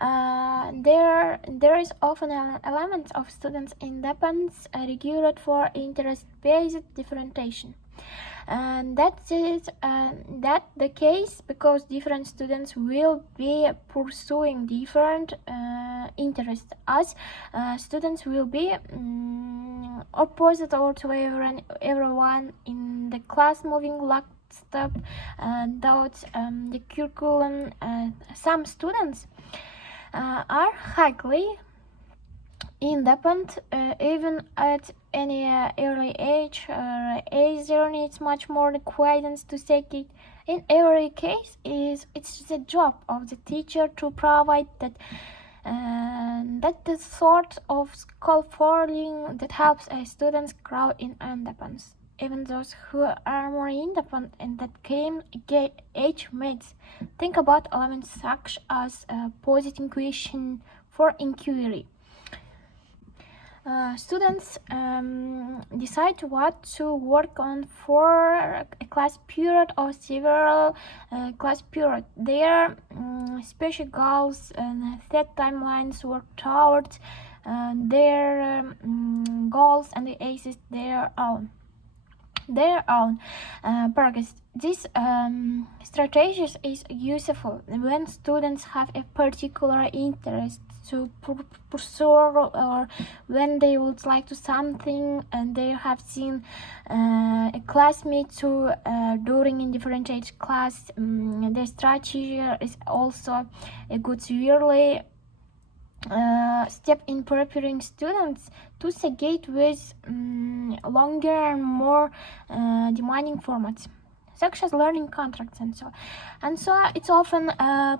There is often an element of students' independence regulated for interest-based differentiation. And that the case because different students will be pursuing different interests, as students will be opposite or to everyone in the class moving lockstep without the curriculum. Some students are highly independent even at any early age. Either needs much more guidance to take it. In every case, it's the job of the teacher to provide that the sort of scaffolding that helps students grow in independence. Even those who are more independent in that age mates think about elements such as positive question for inquiry. Students decide what to work on for a class period or several class periods. Their special goals and set timelines work towards their goals and the ACEs their own progress. This strategy is useful when students have a particular interest to pursue, or when they would like to something and they have seen a classmate to during in different age class. The strategy is also a good yearly step in preparing students to engage with longer and more demanding formats, such as learning contracts and so. It's often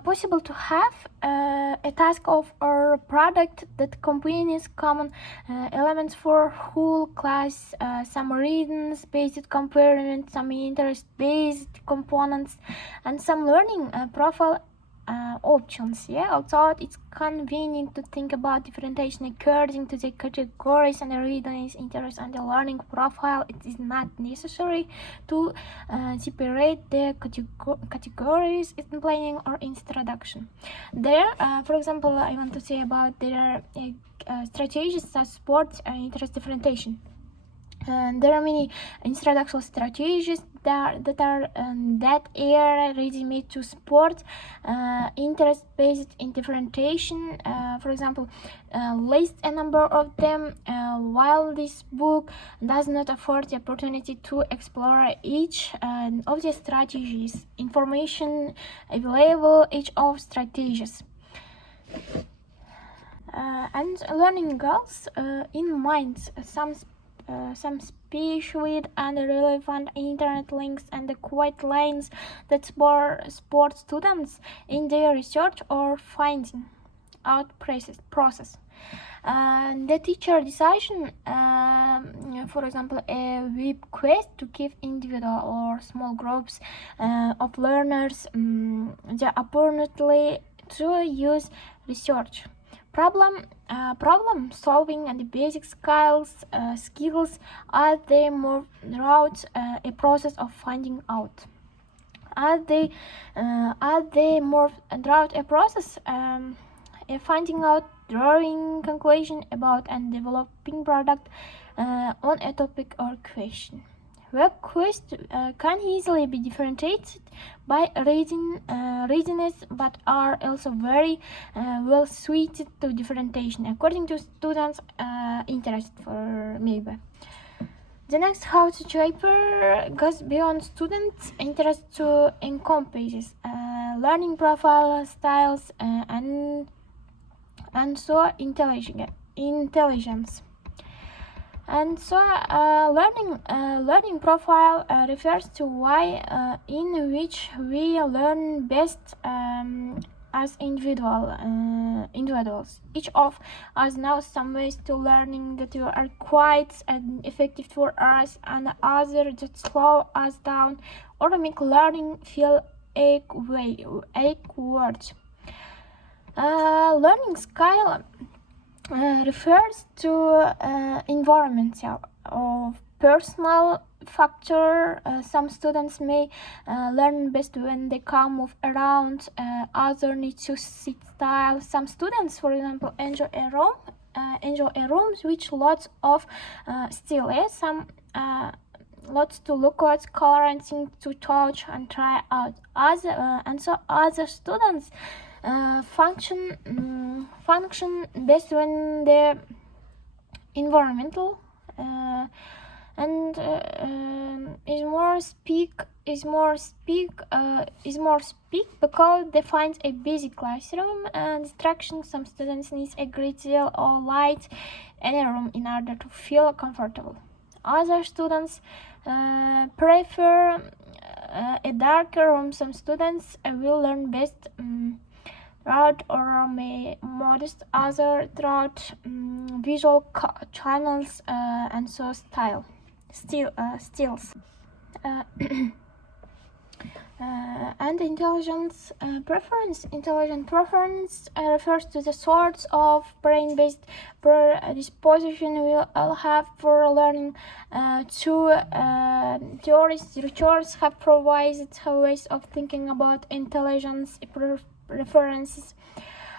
possible to have a task of or product that combines common elements for whole class, some readings-based components, some interest-based components, and some learning profile options. Although it's convenient to think about differentiation according to the categories and the readings, interest, and the learning profile, it is not necessary to separate the categories in planning or introduction. There, for example, I want to say about there are strategies that support interest differentiation. There are many introductional strategies that are ready-made to support interest-based differentiation. For example, list a number of them. While this book does not afford the opportunity to explore each of the strategies, information available each of strategies. And learning goals in mind. Some specific and relevant internet links and the quiet lines that support students in their research or finding out process. The teacher decision, for example, a web quest to give individual or small groups of learners the opportunity to use research. Problem solving and the basic skills are they more throughout a process of finding out. Are they more throughout a process finding out, drawing conclusion about and developing product on a topic or question. Web quest can easily be differentiated by readiness, but are also very well suited to differentiation according to students' interest. For maybe the next how-to paper goes beyond students' interest to encompasses learning profile, styles, and so intelligence. And so learning profile refers to way in which we learn best as individuals. Each of us knows some ways to learning that are quite effective for us, and others that slow us down or make learning feel awkward. Learning style refers to environment of personal factor. Some students may learn best when they can move around. Others need to sit still. Some students, for example, enjoy a room which lots of stimuli. Some lots to look at, color, and things to touch and try out. Other students function best when the environmental and is more speak because they find a busy classroom and distraction. Some students need a great deal of light in a room in order to feel comfortable. Other students prefer a darker room. Some students will learn best throughout or modest, other throughout visual channels and so stills. And intelligent preference refers to the sorts of brain-based predisposition we all have for learning. Two researchers have provided ways of thinking about intelligence preferences.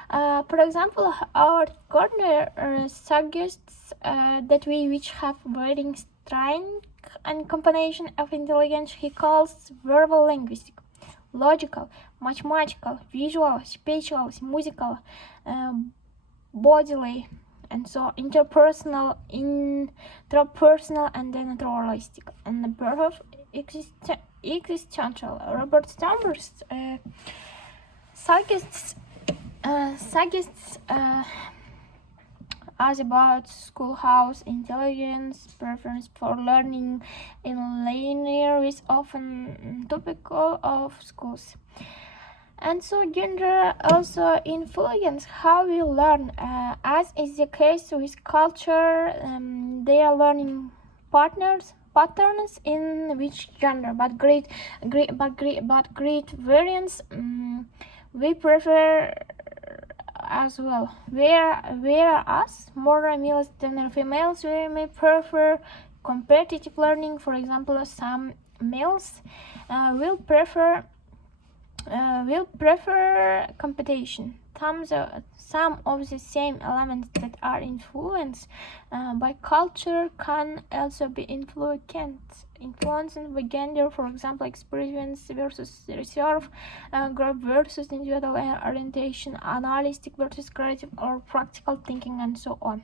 For example, our coordinator suggests that we which have varying strength and combination of intelligence he calls verbal, linguistic, logical, mathematical, visual, spatial, musical, bodily, and so interpersonal, intrapersonal, and then naturalistic, and the birth of existential. Robert Chambers suggests as about schoolhouse intelligence preference for learning in linear is often typical of schools. And so gender also influences how we learn, as is the case with culture. They are learning patterns in which gender, but great variance we prefer as well. Whereas more males than females, we may prefer competitive learning. For example, some males will prefer competition. Some of the same elements that are influenced by culture can also be influencing by gender. For example, experience versus reserve, group versus individual orientation, analytic versus creative or practical thinking, and so on.